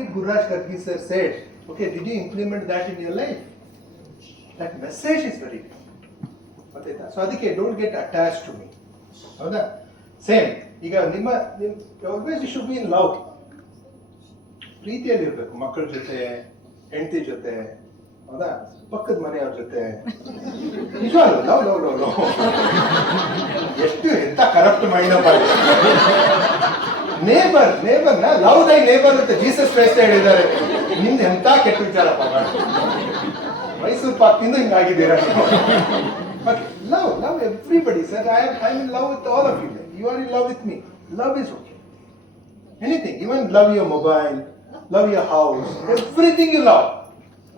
did Gururaj Kargi sir said? Okay, did you implement that in your life? That message is very good. ಗೊತ್ತಾಯ್ತಾ? So ಅದಕ್ಕೆ don't get attach to me. ಹೌದಾ? Same ಈಗ ನಿಮ್ಮ always you should be in love. ಪ್ರೀತಿಯಲ್ಲಿ ಇರಬೇಕು ಮಕ್ಕಳ ಜೊತೆ, ಹೆಂಡತಿ ಜೊತೆ, ಹೌದಾ, ಪಕ್ಕದ ಮನೆಯವ್ರ ಜೊತೆ. ನಿಜವಾಗ್ಲೂ ಲವ್ ಲವ್ ಲವ್ ಲವ್. ಎಷ್ಟು ಎಂತ ಕರಪ್ಟ್ ಮೈಂಡ್ ಅಪ್ಪ. ನೇಬರ್ನ ಲವ್ ದೈ ನೇಬರ್ ಅಂತ ಜೀಸಸ್ ಕ್ರೈಸ್ಟ್ ಹೇಳಿದ್ದಾರೆ. ನಿಮ್ದು ಎಂತ ಕೆಟ್ಟ ವಿಚಾರಪ್ಪ. ಮೈಸೂರು ಪಾಕ್ ತಿಂದು ಹಿಂಗಾಗಿದ್ದೀರಾ. But love everybody sir. I in love with all of you. You are in love with me. Love is okay. Anything, even love your mobile, love your house, everything you love.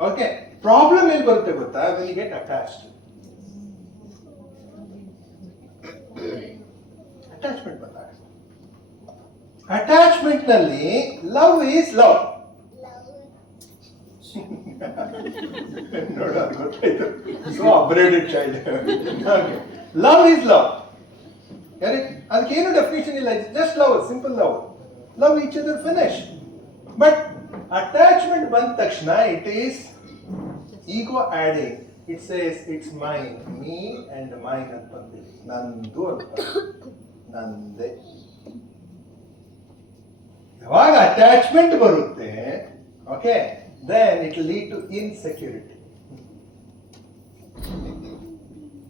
Okay, problem ಎಲ್ಲಿ ಬರುತ್ತೆ ಗೊತ್ತಾ? When you get attached. Attachment ಬಂದಾಗ, attachment ನಲ್ಲಿ love is love. ನೋಡ ಗೊತ್ತಾಯ್ತು. So upgraded child. Love is love. ಅದಕ್ಕೇನು definition ಇಲ್ಲ. Just love, simple love. Love each other, finish. But attachment ಬಂದ ತಕ್ಷಣ it is ego adding. It says it's main, me and main ಅಂತ ಬಂದಿದೆ. ನಂದು ಅಂತ, ನಂದೇ. ಯಾವಾಗ ಅಟ್ಯಾಚ್ಮೆಂಟ್ ಬರುತ್ತೆ, okay, then it will lead to insecurity.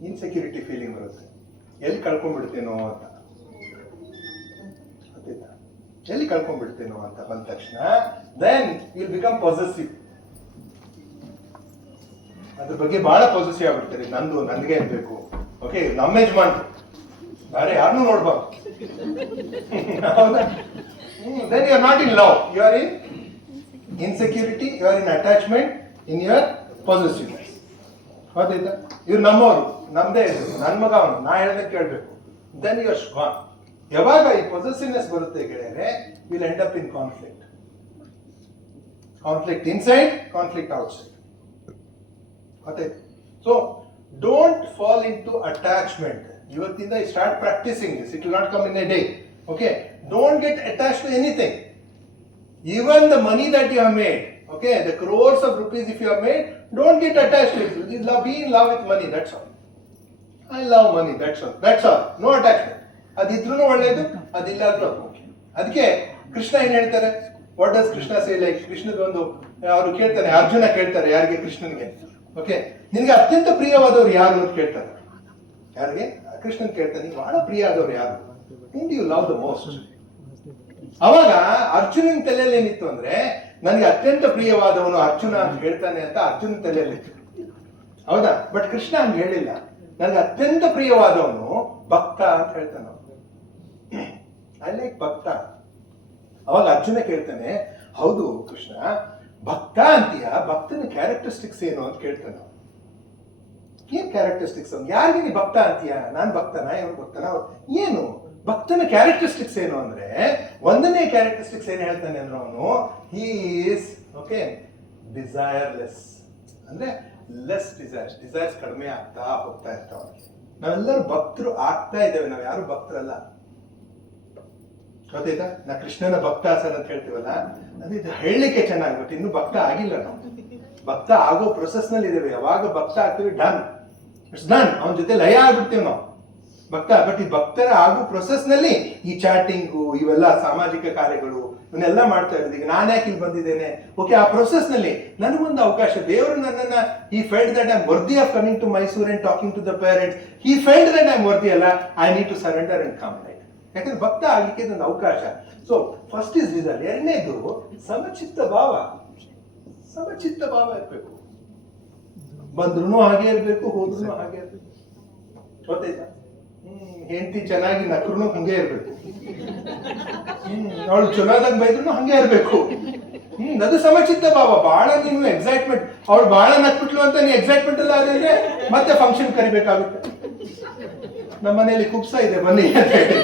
Insecurity feeling ಬರುತ್ತೆ. ಎಲ್ಲಿ ಕಳ್ಕೊಂಡ್ಬಿಡ್ತೇನೋ ಅಂತ, ಎಲ್ಲಿ ಕಳ್ಕೊಂಡ್ಬಿಡ್ತೇನೋ ಅಂತ ಬಂದ ತಕ್ಷಣ then you'll become possessive. ಅದ್ರ ಬಗ್ಗೆ ಬಹಳ ಪಾಸಿಟಿವ್ ಆಗ್ಬಿಡ್ತಾರೆ. ನಂದು, ನನಗೆ ಇರಬೇಕು. ಓಕೆ, ನಮ್ಮ ಯಜಮಾನ್ ಬೇರೆ ಯಾರನ್ನೂ ನೋಡ್ಬಾರ್ದು. Then you are not in love. You are in insecurity. You are in attachment, in your possessiveness. ಹೌದಾ? ಇವ್ರು ನಮ್ಮವರು, ನಮ್ದೇ ಇದು, ನನ್ನ ಮಗ ಅವನು, ನಾ ಹೇಳ್ದೆ ಕೇಳಬೇಕು. Then you are gone. ಯಾವಾಗ ಈ ಪೊಸೆಸಿವ್ನೆಸ್ ಬರುತ್ತೆ ಗೆಳೆಯರೆ, will end up in conflict. Conflict inside, conflict outside. ಗೊತ್ತಾಯ್ತು? So don't fall into attachment. ಇವತ್ತಿಂದ start practising this. It will not come in a day. Okay, don't get attach to anything. Even the money that you have made, okay, the crores of rupees if you have made, don't get attached to it. Be in love with money, that's all. I love money, that's all. That's all. No attachment. ಅದಿದ್ರೂ ಒಳ್ಳೇದು, ಅದಿಲ್ಲಾದ್ರೂ okay. ಅದಕ್ಕೆ ಕೃಷ್ಣ ಏನ್ ಹೇಳ್ತಾರೆ? What does Krishna say? Like ಕೃಷ್ಣದೊಂದು ಅವರು ಕೇಳ್ತಾರೆ, ಅರ್ಜುನ ಕೇಳ್ತಾರೆ ಯಾರಿಗೆ? ಕೃಷ್ಣನ್ಗೆ. ಓಕೆ, ನಿನ್ಗೆ ಅತ್ಯಂತ ಪ್ರಿಯವಾದವ್ರು ಯಾರು ಅಂತ ಕೇಳ್ತಾರೆ. ಯಾರಿಗೆ? ಕೃಷ್ಣನ್ ಕೇಳ್ತಾನೆ, ಬಹಳ ಪ್ರಿಯ ಆದವ್ರು ಯಾರು? whom do you love the most? ಅವಾಗ ಅರ್ಜುನನ ತಲೆಯಲ್ಲಿ ಏನಿತ್ತು ಅಂದ್ರೆ, ನನಗೆ ಅತ್ಯಂತ ಪ್ರಿಯವಾದವನು ಅರ್ಜುನ ಅಂತ ಹೇಳ್ತಾನೆ ಅಂತ ಅರ್ಜುನ ತಲೆಯಲ್ಲಿತ್ತು. ಹೌದಾ? ಬಟ್ ಕೃಷ್ಣ ಹಂಗೆ ಹೇಳಿಲ್ಲ. ನನಗೆ ಅತ್ಯಂತ ಪ್ರಿಯವಾದವನು ಭಕ್ತ ಅಂತ ಹೇಳ್ತಾನೆ. ಐ ಲೈಕ್ ಭಕ್ತ. ಅವಾಗ ಅರ್ಜುನ ಕೇಳ್ತಾನೆ, ಹೌದು ಕೃಷ್ಣ, ಭಕ್ತ ಅಂತೀಯ, ಭಕ್ತನ ಕ್ಯಾರೆಕ್ಟರಿಸ್ಟಿಕ್ಸ್ ಏನು ಅಂತ ಕೇಳ್ತಾನೆ. ಏನ್ ಕ್ಯಾರೆಕ್ಟರಿಸ್ಟಿಕ್ಸ್? ಯಾರಿಗೆ ನೀ ಭಕ್ತ ಅಂತೀಯ? ನಾನ್ ಭಕ್ತನ, ಇವನು ಭಕ್ತನ, ಏನು ಭಕ್ತನ ಕ್ಯಾರೆಕ್ಟರಿಸ್ಟಿಕ್ಸ್ ಏನು ಅಂದ್ರೆ, ಒಂದನೇ ಕ್ಯಾರೆಕ್ಟರಿಸ್ಟಿಕ್ಸ್ ಏನ್ ಹೇಳ್ತಾನೆ ಅಂದ್ರೆ ಅವನು, ಹಿ ಈಸ್ ಓಕೆ ಡಿಸೈರ್ಲೆಸ್. ಅಂದ್ರೆ ಲೆಸ್ ಡಿಸೈರ್ಸ್. ಡಿಸೈರ್ಸ್ ಕಡಿಮೆ ಆಗ್ತಾ ಹೋಗ್ತಾ ಇರ್ತಾವ. ನಾವೆಲ್ಲರೂ ಭಕ್ತರು ಆಗ್ತಾ ಇದ್ದೇವೆ, ನಾವ್ ಯಾರು ಭಕ್ತರಲ್ಲ. ಗೊತ್ತಾಯ್ತಾ? ನಾ ಕೃಷ್ಣನ ಭಕ್ತ ಸರ್ ಅಂತ ಹೇಳ್ತೀವಲ್ಲ, ಅದು ಇದು ಹೇಳಲಿಕ್ಕೆ ಚೆನ್ನಾಗಿ, ಬಟ್ ಇನ್ನು ಭಕ್ತ ಆಗಿಲ್ಲ ನಾವು. ಭಕ್ತ ಆಗೋ ಪ್ರೊಸೆಸ್ ನಲ್ಲಿ ಇದ್ದೇವೆ. ಯಾವಾಗ ಭಕ್ತ ಆಗ್ತೀವಿ, ಡನ್, ಇಟ್ಸ್ ಡನ್, ಅವನ ಜೊತೆ ಲಯ ಆಗ್ಬಿಡ್ತೀವಿ ನಾವು ಭಕ್ತ. ಬಟ್ ಈ ಭಕ್ತರ ಆಗೋ ಪ್ರೊಸೆಸ್ ನಲ್ಲಿ ಈ ಚಾಟಿಂಗು, ಇವೆಲ್ಲ ಸಾಮಾಜಿಕ ಕಾರ್ಯಗಳು, ಇವನ್ನೆಲ್ಲ ಮಾಡ್ತಾ ಇರೋದು. ಈಗ ನಾನು ಯಾಕೆ ಇಲ್ಲಿ ಬಂದಿದ್ದೇನೆ? ಓಕೆ, ಆ ಪ್ರೊಸೆಸ್ ನಲ್ಲಿ ನನಗೊಂದು ಅವಕಾಶ. ದೇವರು ನನ್ನನ್ನ ಈ felt that I am worthy of coming to Mysore and talking to the parents. ಈ felt that I am worthy ಅಲ್ಲ, I need to surrender and come. Right? ಯಾಕಂದ್ರೆ ಭಕ್ತ ಆಗ್ಲಿಕ್ಕೆ ಇದೊಂದು ಅವಕಾಶ. So first is desire. ಎರಡನೇದು ಸಮಚಿತ್ತ ಭಾವ. ಸಮಚಿತ್ತ ಭಾವ ಇರ್ಬೇಕು. ಬಂದ್ರು ಹಾಗೆ ಇರ್ಬೇಕು, ಹೋದ್ರು ಹಾಗೆ ಇರ್ಬೇಕು. ಗೊತ್ತಾಯ್ತಾ? ಹೆಂಡತಿ ಚೆನ್ನಾಗಿ ನಕ್ರು ಹಂಗೆ ಇರ್ಬೇಕು. ಅವಳು ಚಲೋದಾಗ ಬೈದ್ರು ಹಂಗೆ ಇರ್ಬೇಕು. ಅದು ಸಮಚಿತ್ತ ಭಾವ. ಬಹಳ ನೀನು ಎಕ್ಸೈಟ್ಮೆಂಟ್, ಅವಳು ಬಹಳ ನಕ್ಬಿಟ್ಲು ಅಂತ ನೀ ಎಕ್ಸೈಟ್ಮೆಂಟ್ ಎಲ್ಲ ಆದ್ರೆ ಮತ್ತೆ ಫಂಕ್ಷನ್ ಕರಿಬೇಕಾಗುತ್ತೆ. ನಮ್ಮ ಮನೆಯಲ್ಲಿ ಕುಪ್ಸ ಇದೆ ಬನ್ನಿ ಅಂತ ಹೇಳಿ.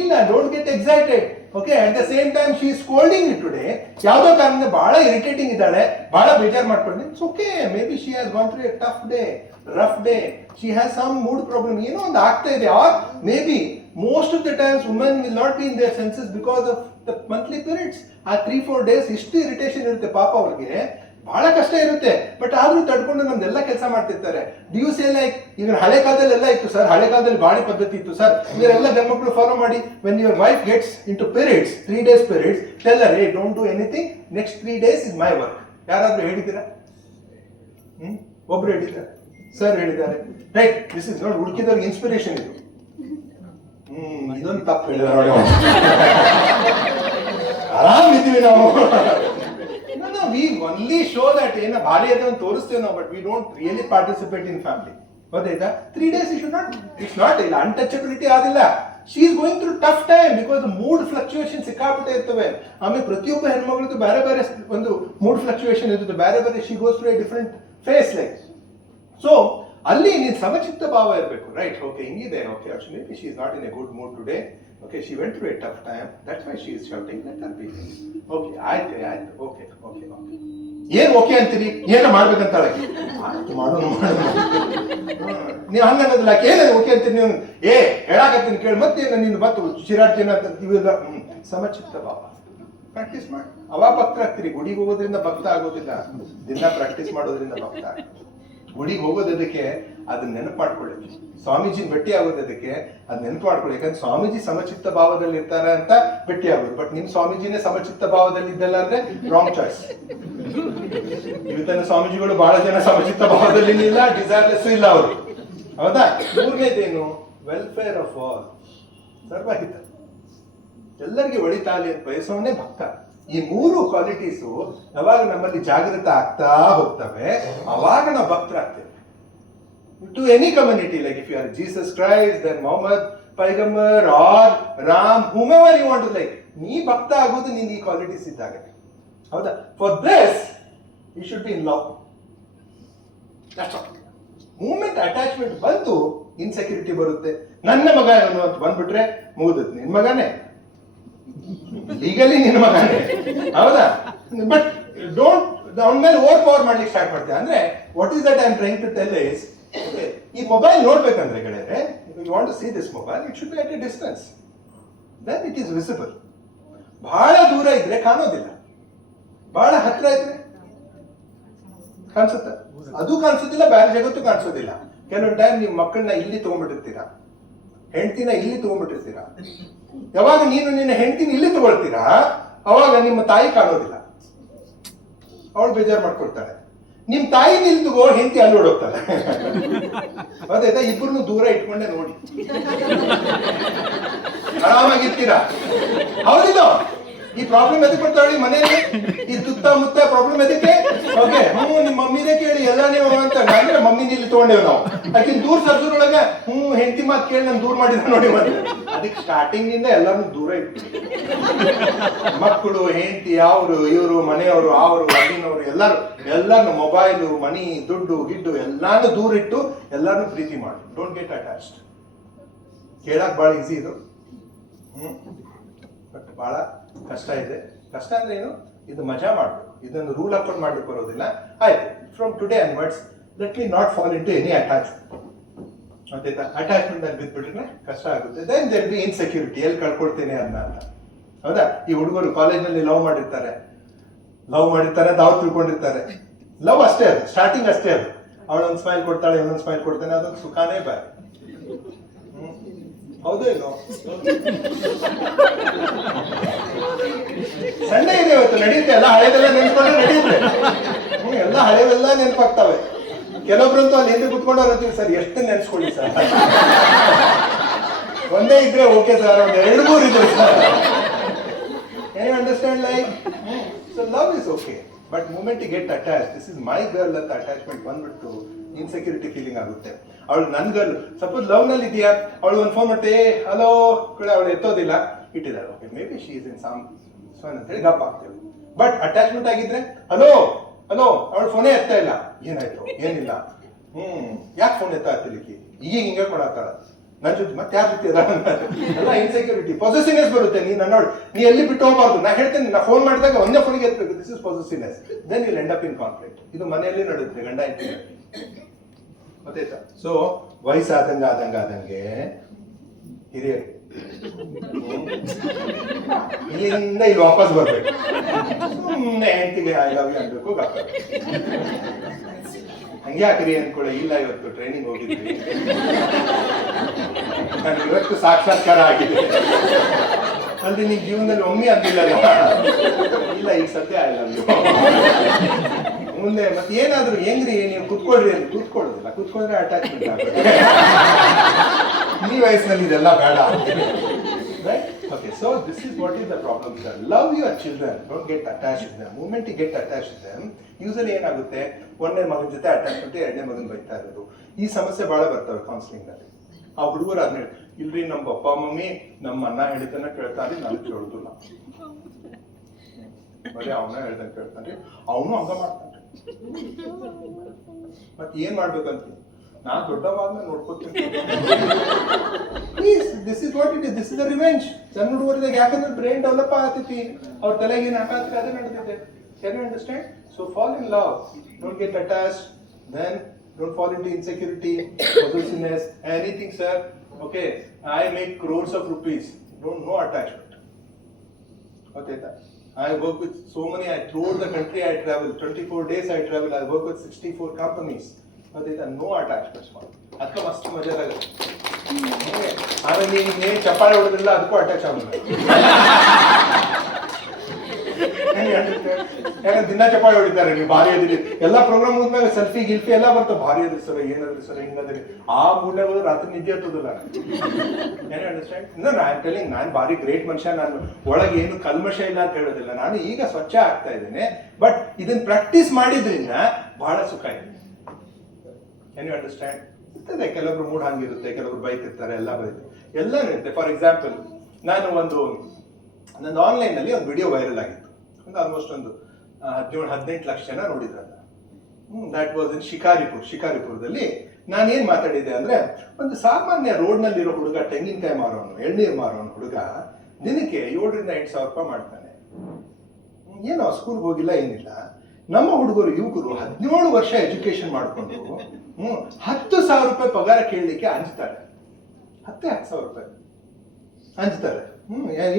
ಇಲ್ಲ, don't get excited. Okay, at the same time she is scolding you today. ಯಾವುದೋ ಕಾರಣದಿಂದ ಬಹಳ ಇರಿಟೇಟಿಂಗ್ ಇದ್ದಾಳೆ, ಬಹಳ ಬೇಜಾರು ಮಾಡ್ಕೊಂಡೆ. It's okay, maybe she has gone through a tough day, rough day, she has some mood problem, ಏನೋ ಒಂದು ಆಗ್ತಾ ಇದೆ. Or maybe most of the times women will not be in their senses because of the monthly periods. ಆ 3-4 days ಇಷ್ಟು irritation ಇರುತ್ತೆ ಪಾಪ ಅವ್ರಿಗೆ, ಬಹಳ ಕಷ್ಟ ಇರುತ್ತೆ. ಬಟ್ ಆದ್ರೂ ತಡ್ಕೊಂಡು ನಮ್ದೆಲ್ಲ ಕೆಲಸ ಮಾಡ್ತಿರ್ತಾರೆ. ಡಿ ಯು ಸೇ ಲೈಕ್ ಈಗ ಹಳೆ ಕಾಲದಲ್ಲೆಲ್ಲ ಇತ್ತು ಸರ್, ಹಳೆ ಕಾಲದಲ್ಲಿ ಬಾಡಿ ಪದ್ಧತಿ ಇತ್ತು ಸರ್, ಇವರೆಲ್ಲ ಗಂಡ್ಮಕ್ಳು ಫಾಲೋ ಮಾಡಿ. When your wife gets into periods, 3 days periods, tell Har, don't do anything, next 3 days is my work. ಯಾರಾದ್ರೂ ಹೇಳಿದ್ದೀರಾ? ಒಬ್ರು ಹೇಳಿದ್ದಾರೆ, ಸರ್ ಹೇಳಿದ್ದಾರೆ, ರೈಟ್, ದಿಸ್ ಇಸ್ ನೋಡಿ ಹುಡುಕಿದವ್ರಿಗೆ ಇನ್ಸ್ಪಿರೇಷನ್ ಇದು. ಇದೊಂದು ತಪ್ಪು ಹೇಳಿದ ನೋಡಿ, ಆರಾಮಿದ್ದೀವಿ ನಾವು. ವಿ ಒನ್ಲಿ ಶೋ ದಟ್ ಏನ ಭಾರಿ ಅದೇ ಒಂದು ತೋರಿಸ್ತೇವೆ ನಾವು, but we don't really participate in family. ಗೊತ್ತಾಯ್ತಾ? 3 days you should not, it's not, ಇಲ್ಲ ಅನ್ಟಚಬಿಲಿಟಿ ಆಗಿಲ್ಲ. She is going through tough time because mood fluctuation ಸಿಕ್ಕಾಪಟ್ಟೆ ಇರ್ತವೆ. ಆಮೇಲೆ ಪ್ರತಿಯೊಬ್ಬ ಹೆಣ್ಮಗಳದ್ದು ಬೇರೆ ಬೇರೆ ಒಂದು ಮೂಡ್ ಫ್ಲಕ್ಚುಯೇಷನ್ ಇರ್ತದೆ, ಬೇರೆ ಬೇರೆ. She goes to a different phase like. So ಅಲ್ಲಿ ನೀನು ಸಮಚಿತ್ತ ಭಾವ ಇರಬೇಕು, ರೈಟ್? ಓಕೆ, ಹಿಂಗಿದೆ, okay, actually she is not in a good mood today, okay, she went through a tough time, that's why she is shouting, let her be. Okay, ಆಯ್ತು, okay, ಏನ್ okay ಅಂತೀರಿ? ಏನ ಮಾಡ್ಬೇಕಂತಾಳೆ, ಆಯ್ತು ಮಾಡೋಣ. ನೀವು ಹಂಗನ್ನೋದಿಲ್ಲ, ಏನ ಓಕೆ ಅಂತೀರಿ ನೀವು? ಹೇಳಾಕತ್ತೀನಿ ಕೇಳಿ, ಮತ್ತೇನ ನೀನು ಮತ್ತೆ ಚಿರಾಡ್ತೀನಿ ಅಂತ ಇವೆಲ್ಲ. ಸಮಚಿತ್ತ ಭಾವ ಪ್ರಾಕ್ಟೀಸ್ ಮಾಡಿ, ಅವ ಭಕ್ತ ಆಗ್ತೀರಿ. ಗುಡಿಗೆ ಹೋಗೋದ್ರಿಂದ ಭಕ್ತ ಆಗೋದಿಲ್ಲ, ದಿನ ಪ್ರಾಕ್ಟೀಸ್ ಮಾಡೋದ್ರಿಂದ ಭಕ್ತ ಆಗ್ತದೆ. ಗುಡಿಗೆ ಹೋಗೋದಕ್ಕೆ ಅದನ್ನ ನೆನಪು ಮಾಡ್ಕೊಳ್ಳಿ. ಸ್ವಾಮೀಜಿನ ಭೇಟಿ ಆಗೋದಕ್ಕೆ ಅದ್ ನೆನಪು ಮಾಡ್ಕೊಳ್ಳಿ. ಯಾಕಂದ್ರೆ ಸ್ವಾಮೀಜಿ ಸಮಚಿತ್ತ ಭಾವದಲ್ಲಿ ಇರ್ತಾರೆ ಅಂತ ಭೇಟಿ ಆಗೋದು. ಬಟ್ ನಿಮ್ ಸ್ವಾಮೀಜಿನೇ ಸಮಚಿತ್ತ ಭಾವದಲ್ಲಿ ಇದ್ದಲ್ಲ ಅಂದ್ರೆ ರಾಂಗ್ ಚಾಯ್ಸ್. ಇವತ್ತಿನ ಸ್ವಾಮೀಜಿಗಳು ಬಹಳ ಜನ ಸಮಚಿತ್ತ ಭಾವದಲ್ಲಿ ಇಲ್ಲ, ಡಿಸೈರ್ಲೆಸ್ ಇಲ್ಲ ಅವರು. ಹೌದಾ? ಮೂರನೇದೇನು? ವೆಲ್ಫೇರ್ ಆಫ್ ಆಲ್, ಸರ್ವಹಿತ, ಎಲ್ಲರಿಗೆ ಒಳಿತಾಲಿ ಅಂತ ಬಯಸೋನೇ ಭಕ್ತ. ಈ 3 ಕ್ವಾಲಿಟೀಸು ಯಾವಾಗ ನಮ್ಮಲ್ಲಿ ಜಾಗೃತ ಆಗ್ತಾ ಹೋಗ್ತವೆ, ಅವಾಗ ನಾವು ಭಕ್ತರಾಗ್ತೇವೆ. To any community, like if you are Jesus Christ, then Mohammed Paigambar or Ram, whomever you want to like, ನೀ ಭಕ್ತ ಆಗೋದು ನೀನ್ ಈ ಕ್ವಾಲಿಟೀಸ್ ಇದ್ದಾಗ. ಹೌದಾ? For this you should be in love. Moment attachment ಬಂತು, ಇನ್ಸೆಕ್ಯೂರಿಟಿ ಬರುತ್ತೆ. ನನ್ನ ಮಗ ಅನ್ನೋ ಅಂತ ಬಂದ್ಬಿಟ್ರೆ ಮುಗಿದದ್ದು, ನಿನ್ ಮಗನೇ, ಲೀಗಲಿ ನಿನ್ನ ಮಗನೇ. ಹೌದಾ? ಬಟ್ ಡೋಂಟ್ ಅವನ ಮೇಲೆ ಓವರ್ ಪವರ್ ಮಾಡ್ಲಿಕ್ಕೆ ಸ್ಟಾರ್ಟ್ ಮಾಡ್ತೇವೆ. ಅಂದ್ರೆ what is that I am trying to tell is, ಈ ಮೊಬೈಲ್ ನೋಡ್ಬೇಕಂದ್ರೆ ಗೆಳೆಯರೆ, you want to see this mobile, it should be at a distance, then it is visible. ಬಹಳ ದೂರ ಇದ್ರೆ ಕಾಣೋದಿಲ್ಲ, ಬಹಳ ಹತ್ರ ಇದ್ರೆ ಕಾಣಿಸುತ್ತೆ. ಅದು ಕಾಣಿಸೋದಿಲ್ಲ, ಬೇರೆ ಜಗತ್ತು ಕಾಣಿಸೋದಿಲ್ಲ. ಕೆಲವೊಂದು ಟೈಮ್ ನೀವು ಮಕ್ಕಳನ್ನ ಇಲ್ಲಿ ತಗೊಂಡ್ಬಿಟ್ಟಿರ್ತೀರಾ, ಹೆಂಡತಿನ ಇಲ್ಲಿ ತಗೊಂಡ್ಬಿಟ್ಟಿರ್ತೀರಾ. ಯಾವಾಗ ನೀನು ನಿನ್ನ ಹೆಂಡತಿನ ಇಲ್ಲಿ ತಗೊಳ್ತೀರಾ, ಅವಾಗ ನಿಮ್ಮ ತಾಯಿ ಕಾಣೋದಿಲ್ಲ, ಅವಳು ಬೇಜಾರು ಮಾಡ್ಕೊಳ್ತಾಳೆ. ನಿಮ್ ತಾಯಿ ಇಲ್ಲಿ ತಗೋ, ಹೆಂಡತಿ ಅಲ್ಲಿ ಓಡೋಗ್ತಾಳೆ. ಅದಾಯ್ತಾ? ಇಬ್ಬರನ್ನು ದೂರ ಇಟ್ಕೊಂಡೆ ನೋಡಿ, ಆರಾಮಾಗಿರ್ತೀರಾ. ಹೌದಿಲ್ಲ? ಈ ಪ್ರಾಬ್ಲಮ್ ಎದಕ್ಕೆ ಬರ್ತಾವಳಿ ಮನೆಯಲ್ಲಿ, ಈ ಸುತ್ತ ಮುತ್ತ ಪ್ರಾಬ್ಲಮ್ ಎದಕ್ಕೆ? ಓಕೆ, ನಿಮ್ಮ ಮಮ್ಮಿನೇ ಕೇಳಿ ಎಲ್ಲ ನೀವು ಅಂತ. ಅಂದ್ರೆ ಮಮ್ಮಿನ ಇಲ್ಲಿ ತಗೊಂಡೇವ್ ನಾವು, ಆಕಿನ್ ದೂರ ಸರ್ಸೂರೊಳಗೆ ಹೆಂಡತಿ ಮಾತು ಕೇಳಿ ನಾನು ದೂರ ಮಾಡಿದ ನೋಡಿ. ಮತ್ತೆ ಅದಕ್ಕೆ ಸ್ಟಾರ್ಟಿಂಗ್ ನಿಂದ ಎಲ್ಲಾನು ದೂರ ಇಟ್ಟು, ಮಕ್ಕಳು, ಹೆಂಡತಿ, ಅವರು ಇವರು, ಮನೆಯವರು, ಅವರು ಅಲ್ಲಿನವರು, ಎಲ್ಲಾನು ಮೊಬೈಲು, ಮನಿ, ದುಡ್ಡು ಗಿಡ್ಡು ಎಲ್ಲಾನು ದೂರ ಇಟ್ಟು ಎಲ್ಲಾನು ಪ್ರೀತಿ ಮಾಡಿ. Don't get attached. ಕೇಳಕ್ ಬಹಳ ಈಸಿ ಇದು, ಬಟ್ ಬಹಳ ಕಷ್ಟ ಇದೆ. ಕಷ್ಟ ಅಂದ್ರೆ ಏನು? ಇದು ಮಜಾ ಮಾಡ್ಬೇಕು, ಇದನ್ನು ರೂಲ್ ಹಾಕೊಂಡು ಮಾಡ್ಲಿಕ್ಕೆ ಬರೋದಿಲ್ಲ. ಆಯ್ತು, from today onwards let me not fall into any attachment. ಗೊತ್ತಾಯ್ತಾ? ಅಟ್ಯಾಚ್ಮೆಂಟ್ ಅಲ್ಲಿ ಬಿದ್ಬಿಟ್ರೆ ಕಷ್ಟ ಆಗುತ್ತೆ. ದೆನ್ ದೇರ್ ಬಿ ಇನ್ಸೆಕ್ಯೂರಿಟಿ, ಎಲ್ಲಿ ಕಳ್ಕೊಳ್ತೇನೆ ಅಂತ. ಹೌದಾ? ಈ ಹುಡುಗರು ಕಾಲೇಜ್ನಲ್ಲಿ ಲವ್ ಮಾಡಿರ್ತಾರೆ ಅಂತ ಅವ್ರು ತಿಳ್ಕೊಂಡಿರ್ತಾರೆ. ಲವ್ ಅಷ್ಟೇ, ಅದು ಸ್ಟಾರ್ಟಿಂಗ್ ಅಷ್ಟೇ. ಅದು ಅವಳೊಂದು ಸ್ಮೈಲ್ ಕೊಡ್ತಾಳೆ, ಇವನೊಂದು ಸ್ಮೈಲ್ ಕೊಡ್ತಾನೆ, ಅದೊಂದು ಸುಖಾನೇ ಬೇರೆ. ಹೌದು ಇಲ್ಲೋ? ಸಂಡೇ ಇದೆ ಇವತ್ತು, ನಡೆಯುತ್ತೆ. ಎಲ್ಲ ಹಳೆದೆಲ್ಲ ನೆನ್ಸ್ಕೊಂಡ್ರೆ ನಡೆಯುತ್ತೆ. ಎಲ್ಲ ಹಳೆವೆಲ್ಲ ನೆನಪಾಗ್ತವೆ. ಕೆಲವೊಬ್ರಂತೂ ಅಲ್ಲಿ ಹಿಂದೆ ಕುತ್ಕೊಂಡವ್ರು ಅಂತೀವಿ, ಸರ್ ಎಷ್ಟು ನೆನ್ಸ್ಕೊಳ್ಳಿ ಸರ್, ಒಂದೇ ಇದ್ರೆ ಓಕೆ ಸರ್, ಒಂದು 2-3 ಇದ್ರೆ sir. Can you understand? Like, so love is okay, but moment you get attached, this is my girl ಅಂತ ಅಟ್ಯಾಚ್ಮೆಂಟ್ ಬಂದ್ಬಿಟ್ಟು ಇನ್ಸೆಕ್ಯೂರಿಟಿ ಫೀಲಿಂಗ್ ಆಗುತ್ತೆ. ಅವಳು ನನ್ನ ಗರ್ಲ್. ಸಪೋಸ್ ಲವ್ ನಲ್ಲಿ ಇದೆಯಾ, ಅವಳು ಒಂದು ಫೋನ್ ಮಾಡ್ತೆ, ಹಲೋ ಕೂಡ ಅವಳು ಎತ್ತೋದಿಲ್ಲ, ಇಟ್ಟಿದ್ದಾರೆ. Okay, maybe she is in some ಅಂತ ಹೇಳಿ ಗಪ್ ಆಗ್ತೇವೆ. ಬಟ್ ಅಟ್ಯಾಚ್ಮೆಂಟ್ ಆಗಿದ್ರೆ ಹಲೋ ಅವಳು ಫೋನೇ ಎತ್ತಾ ಇಲ್ಲ, ಏನಾಯ್ತು, ಏನಿಲ್ಲ, ಯಾಕೆ ಫೋನ್ ಎತ್ತಾ ಇರ್ತಿಲಿಕ್ಕೆ, ಈಗ ಹಿಂಗೆ ಕೊಡತ್ತಾಳ ನನ್ನ ಜೊತೆ, ಮತ್ತೆ ಯಾರ ಜೊತೆ ಎಲ್ಲ ಇನ್ಸೆಕ್ಯೂರಿಟಿ, ಪೊಸೆಸಿವ್ನೆಸ್ ಬರುತ್ತೆ. ನೀ ಎಲ್ಲಿ ಬಿಟ್ಟು ಹೋಗಬಾರ್ದು. ನಾ ಹೇಳ್ತೇನೆ, ನಾ ಫೋನ್ ಮಾಡಿದಾಗ ಒಂದೇ ಫೋನ್ಗೆ ಎತ್ತಬೇಕು. This is possessiveness. Then will end up in conflict. ಇದು ಮನೆಯಲ್ಲಿ ನಡೆಯುತ್ತೆ, ಗಂಡ ಹೆಂಡತಿ. ಗೊತ್ತಾಯ್ತಾ? ಸೊ ವಯಸ್ಸಾದಂಗೆ ಹಿರಿಯರು ಇಲ್ಲಿಂದ ಇಲ್ಲಿ ವಾಪಸ್ ಬರ್ಬೇಕು, ಸುಮ್ಮನೆ ಹೆಂಡತಿಗೆ ಐ ಲವ್ ಯು ಅನ್ಬೇಕು. ಹಂಗೆ ಹಾಕ್ರಿ ಅನ್ಕೊಳ್ಳಿ, ಇಲ್ಲ ಇವತ್ತು ಟ್ರೈನಿಂಗ್ ಹೋಗಿದ್ವಿ, ನಾನು ಇವತ್ತು ಸಾಕ್ಷಾತ್ಕಾರ ಆಗಿದೆ ಅಲ್ಲಿ ನೀನ್ ಜೀವನದಲ್ಲಿ ಒಮ್ಮೆ ಅಂದಿಲ್ಲ, ಇಲ್ಲ ಈಗ ಸದ್ಯ ಐ ಲವ್ ಯು. ಮುಂದೆ ಮತ್ತೆ ಏನಾದ್ರು ಹೆಂಗ್ರಿ ನೀವು ಕುತ್ಕೊಳ್ರಿ ಅಂತ ಕೂತ್ಕೊಳ್ಳೋದಿಲ್ಲ, ಕೂತ್ಕೊಂಡ್ರೆ ಅಟ್ಯಾಚ್ಮೆಂಟ್ ಆಗುತ್ತೆ. ಈ ವಯಸ್ಸಿನಲ್ಲಿ ಇದೆಲ್ಲ ಬೇಡ. Right? Okay, so this is what is the problem, sir. Love your children, don't get attached to them. Moment you get attached to them, usually ಏನಾಗುತ್ತೆ, ಒಂದನೇ ಮಗನ ಜೊತೆ ಅಟ್ಯಾಚ್ಮೆಂಟ್, ಎರಡನೇ ಮಗನ ಬೈತಾ ಇರೋದು, ಈ ಸಮಸ್ಯೆ ಬಹಳ ಬರ್ತವೆ ಕೌನ್ಸಿಲಿಂಗ್ ನಲ್ಲಿ. ಆ ಹುಡುಗರು ಅದನ್ನ ಇಲ್ರಿ ನಮ್ಮ ಪಪ್ಪ ಮಮ್ಮಿ ನಮ್ಮ ಅಣ್ಣ ಹೇಳಿದನ್ನ ಕೇಳ್ತಾನೆ, ನಾನು ಕೇಳುದಿಲ್ಲ, ಬರೀ ಅವನ ಹೇಳ್ದಂಗೆ ಕೇಳ್ತಾನೆ, ಅವನು ಹಂಗ ಮಾಡ್ತಾನೆ. ಮತ್ತೆ ಏನ್ ಮಾಡ್ಬೇಕಂತ ನಾ ದೊಡ್ಡವಾಗ ನೋಡ್ಕೋತೀನಿ. This is what it is, this is the revenge. ಸಣ್ಣ ಹುಡುಗರಿದಾಗ ಯಾಕಂದ್ರೆ ಬ್ರೈನ್ ಡೆವಲಪ್ ಆಗತೈತಿ, ಅವ್ರ ತಲೆಗೆ ಏನ್ ಹಾಕತ್ರೆ ಅದೇ ನಡೆದಿದೆ. Can you understand? So fall in love, don't get attached, then don't fall into insecurity, possessiveness, anything, sir. Okay, I make crores of rupees, no attachment. Okay, I work with so many, throughout the country I travel, 24 days I travel, I work with 64 companies. Okay, no attachments. ಅದಕ್ಕೆ ಮಸ್ತ್ ಮಜಾ ಆಗುತ್ತೆ. ಆಮೇಲೆ ನೀನು ಚಪ್ಪಾಳೆ ಹೊಡೆದಿಲ್ಲ ಅದಕ್ಕೂ attach ಆಗುತ್ತೆ. ಯಾಕಂದ್ರೆ ದಿನ ಚಪ್ಪಾಳೆ ಹೊಡಿತಾರೆ, ನೀವು ಭಾರಿ ಅದಿರಿ, ಎಲ್ಲಾ ಪ್ರೋಗ್ರಾಮ್ ಹೋದ್ಮೇಲೆ ಸೆಲ್ಫಿ ಗಿಲ್ಫಿ ಎಲ್ಲ ಬರ್ತಾವ, ಭಾರಿ ಅದ್ರಿ ಸರ್, ಏನಾದ್ರಿ ಸರ್, ಹಿಂಗದ್ರಿ, ಆ ಮೂಲೆ ಹೋದ್ರೆ ರಾತ್ರಿ ನಿದ್ದೆ ಹತ್ತದಿಲ್ಲ. ಏನ್ ಅಂಡರ್ಸ್ಟ್ಯಾಂಡ್? ನಾನು ಟೆಲಿಂಗ್, ನಾನು ಭಾರಿ ಗ್ರೇಟ್ ಮನುಷ್ಯ, ನಾನು ಒಳಗೆ ಏನು ಕಲ್ಮಶ ಇಲ್ಲ ಅಂತ ಹೇಳೋದಿಲ್ಲ, ನಾನು ಈಗ ಸ್ವಚ್ಛ ಆಗ್ತಾ ಇದ್ದೇನೆ, ಬಟ್ ಇದನ್ನ ಪ್ರಾಕ್ಟೀಸ್ ಮಾಡಿದ್ರಿಂದ ಬಹಳ ಸುಖ ಇದೆ. Can you understand? ಇರ್ತದೆ, ಕೆಲವೊಬ್ರು ಮೂಡ್ ಹಂಗಿರುತ್ತೆ, ಕೆಲವೊಬ್ರು ಬೈತಿರ್ತಾರೆ, ಎಲ್ಲ ಬೈತಾರೆ, ಎಲ್ಲಾನು ಇರುತ್ತೆ. ಫಾರ್ ಎಕ್ಸಾಂಪಲ್, ನನ್ನ ಆನ್ಲೈನ್ ನಲ್ಲಿ ಒಂದು ವಿಡಿಯೋ ವೈರಲ್ ಆಗಿತ್ತು, ಒಂದು ಆಲ್ಮೋಸ್ಟ್ ಒಂದು 17-18 ಲಕ್ಷ ಜನ ನೋಡಿದ್ರಲ್ಲ. ದಟ್ ವಾಸ್ ಇನ್ ಶಿಕಾರಿಪುರದಲ್ಲಿ. ನಾನೇನ್ ಮಾತಾಡಿದ್ದೆ ಅಂದ್ರೆ, ಒಂದು ಸಾಮಾನ್ಯ ರೋಡ್ ನಲ್ಲಿರೋ ಹುಡುಗ, ತೆಂಗಿನಕಾಯಿ ಮಾರೋನು, ಎಳ್ನೀರು ಮಾರೋನು ಹುಡುಗ ದಿನಕ್ಕೆ 7,000-8,000 ರೂಪಾಯಿ ಮಾಡ್ತಾನೆ. ಏನೋ ಸ್ಕೂಲ್ಗೆ ಹೋಗಿಲ್ಲ, ಏನಿಲ್ಲ. ನಮ್ಮ ಹುಡುಗರು, ಯುವಕರು 17 ವರ್ಷ ಎಜುಕೇಶನ್ ಮಾಡ್ಕೊಂಡು 10,000 ರೂಪಾಯಿ ಪಗಾರ ಕೇಳಲಿಕ್ಕೆ ಅಂಜ್ತಾರೆ. 10,000 ರೂಪಾಯಿ ಅಂಜ್ತಾರೆ.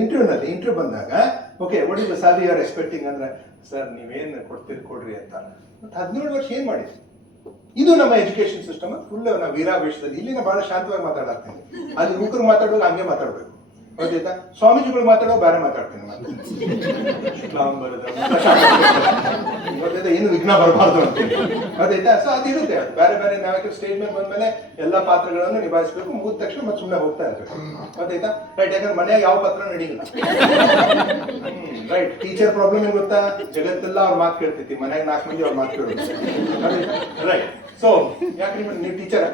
ಇಂಟರ್ವ್ಯೂ ಬಂದಾಗ, okay what is the salary you are expecting ಅಂದ್ರೆ, ಸರ್ ನೀವೇನ್ ಕೊಡ್ರಿ ಅಂತ. ಮತ್ತೆ 17 ವರ್ಷ ಏನ್ ಮಾಡಿದ್ರಿ? ಇದು ನಮ್ಮ ಎಜುಕೇಶನ್ ಸಿಸ್ಟಮ್. ಫುಲ್ ನಾವು ವೀರಾವೇಶದಲ್ಲಿ, ಇಲ್ಲಿನ ಬಹಳ ಶಾಂತವಾಗಿ ಮಾತಾಡ್ತೀನಿ, ಅಲ್ಲಿ ಯುವಕರು ಮಾತಾಡುವಾಗ ಹಂಗೆ ಮಾತಾಡ್ಬೇಕು, ಗೊತ್ತಾಯ್ತಾ? ಸ್ವಾಮೀಜಿಗಳು ಮಾತಾಡೋ ಬೇರೆ ಮಾತಾಡ್ತೀನಿ, ಗೊತ್ತಾಯ್ತಾ? ಏನು ವಿಘ್ನ ಬರಬಾರ್ದು ಅಂತೀನಿ, ಗೊತ್ತಾಯ್ತಾ? ಸೊ ಅದಿರುತ್ತೆ, ಅದು ಬೇರೆ ಬೇರೆ. ನಾವೇ ಸ್ಟೇಜ್ ಮೇಲೆ ಬಂದ್ಮೇಲೆ ಎಲ್ಲಾ ಪಾತ್ರಗಳನ್ನು ನಿಭಾಯಿಸಬೇಕು, ಮುಗಿದ ತಕ್ಷಣ ಮತ್ತೆ ಸುಮ್ಮನೆ ಹೋಗ್ತಾ ಇರ್ಬೇಕು, ಗೊತ್ತಾಯ್ತಾ? ರೈಟ್? ಯಾಕಂದ್ರೆ ಮನೆಯಾಗ ಯಾವ ಪಾತ್ರ ನಡೀಲ್ಲ. ರೈಟ್? ಟೀಚರ್ ಪ್ರಾಬ್ಲಮ್ ಏನ್ ಗೊತ್ತಾ? ಜಗತ್ತೆಲ್ಲ ಅವ್ರ ಮಾತು ಕೇಳ್ತೈತಿ, ಮನ್ಯಾಗ 4 ಮಂದಿ ಅವ್ರ ಮಾತು ಕೇಳುತ್ತೆ. ರೈಟ್? ಸೊ ಯಾಕೆ ನೀವು ಟೀಚರ್?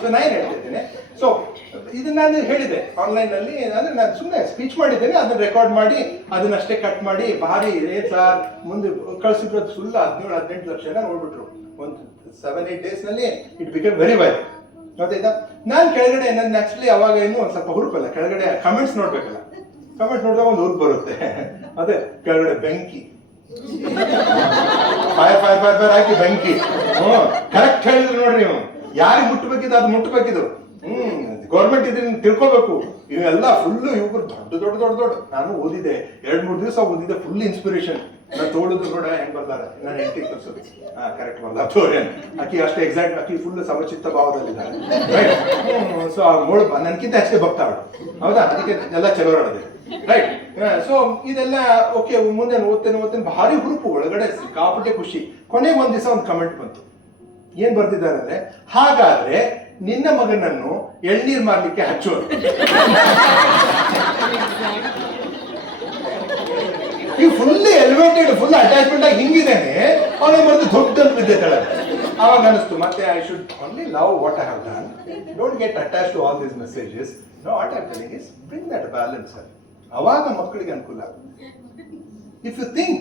ಸೊ ನಾನು ಹೇಳ್ತಿದ್ದೇನೆ, ಸೊ ಇದನ್ನ ನಾನು ಹೇಳಿದೆ ಆನ್ಲೈನ್ ನಲ್ಲಿ, ಅಂದ್ರೆ ನಾನು ಸುಮ್ಮನೆ ಸ್ಪೀಚ್ ಮಾಡಿದ್ದೇನೆ, ಅದನ್ನ ರೆಕಾರ್ಡ್ ಮಾಡಿ ಅದನ್ನಷ್ಟೇ ಕಟ್ ಮಾಡಿ ಭಾರಿ ಸಾರ್ ಮುಂದೆ ಕಳ್ಸಿದ್ರು. ಅದು ಸುಳ್ಳು. 17-18 ಲಕ್ಷ ಜನ ನೋಡ್ಬಿಟ್ರು ಒಂದು 7-8 ಡೇಸ್ ನಲ್ಲಿ. ಇಟ್ ಬಿಕಮ್ ವೆರಿ ವೈರಲ್, ಗೊತ್ತಾಯ್ತಾ? ನಾನು ಕೆಳಗಡೆ ನನ್ನ ಆಕ್ಚುಲಿ ಅವಾಗ ಏನು ಒಂದ್ ಸ್ವಲ್ಪ ಹುರುಪಲ್ಲ, ಕೆಳಗಡೆ ಕಮೆಂಟ್ಸ್ ನೋಡ್ಬೇಕಲ್ಲ, ಕಮೆಂಟ್ಸ್ ನೋಡಿದಾಗ ಒಂದು ಹುರುಪು ಬರುತ್ತೆ. ಅದೇ ಕೆಳಗಡೆ ಬೆಂಕಿ, ಫೈರ್ ಹಾಕಿ ಬೆಂಕಿ. ಕರೆಕ್ಟ್ ಹೇಳಿದ್ರು ನೋಡ್ರಿ ನೀವು, ಯಾರಿಗೆ ಮುಟ್ಟಬೇಕಿದ್ದು ಅದು ಮುಟ್ಟಬೇಕಿದ್ದು. ಗೌರ್ಮೆಂಟ್ ಇದನ್ನ ತಿಳ್ಕೋಬೇಕು. ಇವೆಲ್ಲ ಫುಲ್ ಯುವಕರು ದೊಡ್ಡ. ನಾನು ಓದಿದೆ, 2-3 ದಿವಸ ಓದಿದೆ, ಫುಲ್ ಇನ್ಸ್ಪಿರೇಷನ್. ನಾನು ತೋಳಿದ್ರು ನೋಡ ಹೆಂಗ್ ಬರ್ತಾರೆ, ನಾನು ಹೆಂಡತಿ ತೋರಿಸೋದು, ಕರೆಕ್ಟ್ ಬರ್ದ ತೋರಿ ಅಕ್ಕಿ ಅಷ್ಟೇ ಎಕ್ಸಾಕ್ಟ್, ಅಕ್ಕಿ ಫುಲ್ ಸಮಚಿತ್ತ ಭಾವದಲ್ಲಿದ್ದಾರೆ. ಸೊ ನನ್ಕಿಂತ ಅಷ್ಟೇ ಭಕ್ತಾಳು, ಹೌದಾ? ಅದಕ್ಕೆ ಎಲ್ಲ ಚಲೋ ಆಡದೆ. ರೈಟ್? ಸೊ ಇದೆಲ್ಲ ಓಕೆ. ಮುಂದೆ ಓದ್ತೇನೆ, ಭಾರಿ ಹುರುಪು, ಒಳಗಡೆ ಸಿಕ್ಕಾಪಟ್ಟೆ ಖುಷಿ. ಕೊನೆಗೆ ಒಂದ್ ದಿವಸ ಒಂದು ಕಮೆಂಟ್ ಬಂತು. ಏನ್ ಬರ್ತಿದ್ದಾರೆ ಅಂದ್ರೆ, ಹಾಗಾದ್ರೆ ನಿನ್ನ ಮಗನನ್ನು ಎಳ್ನೀರ್ ಮಾರ್ಲಿಕ್ಕೆ ಹಚ್ಚೋರು. ಈ ಫುಲ್ ಎಲಿವೇಟೆಡ್, ಫುಲ್ ಅಟ್ಯಾಚ್ಮೆಂಟ್ ಆಗಿ ಹಿಂಗಿದ್ದೇನೆ, ಅವನ ಮರೆದು ದೊಡ್ಡ ಬಿದ್ದೆ ತಳ. ಅವಾಗ ಅನಿಸ್ತು ಮತ್ತೆ, I should only love what I have done, don't get attach to all these messages. No, what I am telling is bring that balance. ಅವಾಗ ಮಕ್ಕಳಿಗೆ ಅನುಕೂಲ ಆಗುತ್ತೆ. ಇಫ್ ಯು ಥಿಂಕ್,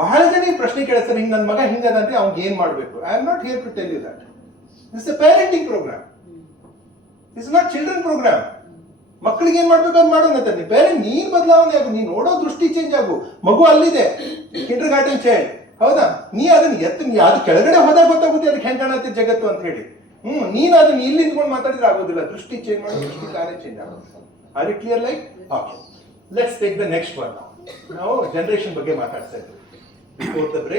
ಬಹಳ ಜನ ಈ ಪ್ರಶ್ನೆ ಕೇಳಿಸ್ತಾರೆ, ಹಿಂಗ್ ನನ್ನ ಮಗ ಹಿಂಗದಂತೆ ಅವ್ನಿಗೆ ಏನ್ ಮಾಡ್ಬೇಕು? I am not here to tell you that. This is a parenting program, this is not children program. ಮಕ್ಕಳಿಗೆ ಏನ್ ಮಾಡ್ಬೇಕು ಅಂತ ಮಾಡೋಣ. ಪೇರೆಂಟ್ ನೀನ್ ಬದಲಾವಣೆ ಆಗು, ನೀನ್ ನೋಡೋ ದೃಷ್ಟಿ ಚೇಂಜ್ ಆಗು. ಮಗು ಅಲ್ಲಿದೆ, ಕಿಂಡರ್ ಗಾರ್ಡನ್ ಚೈಲ್ಡ್, ಹೌದಾ? ನೀ ಅದನ್ನ ಅದು ಕೆಳಗಡೆ ಹೋದಾಗ ಗೊತ್ತಾಗುತ್ತೆ ಅದಕ್ಕೆ ಹೆಂಗ್ ಕಾಣತ್ತೆ ಜಗತ್ತು ಅಂತ ಹೇಳಿ. ನೀನು ಅದನ್ನ ಇಲ್ಲಿ ನಿಂತ್ಕೊಂಡು ಮಾತಾಡಿದ್ರೆ ಆಗೋದಿಲ್ಲ. ದೃಷ್ಟಿ ಚೇಂಜ್ ಮಾಡೋ ದೃಷ್ಟಿ ಕಾರ್ಯ ಚೇಂಜ್ ಆಗೋದು. Are it clear like? Okay, let's take the next one. ನಾವು ಜನರೇಷನ್ ಬಗ್ಗೆ ಮಾತಾಡ್ತಾ ಇದ್ವಿ ಬಿಫೋರ್ ದ ಬ್ರೇಕ್.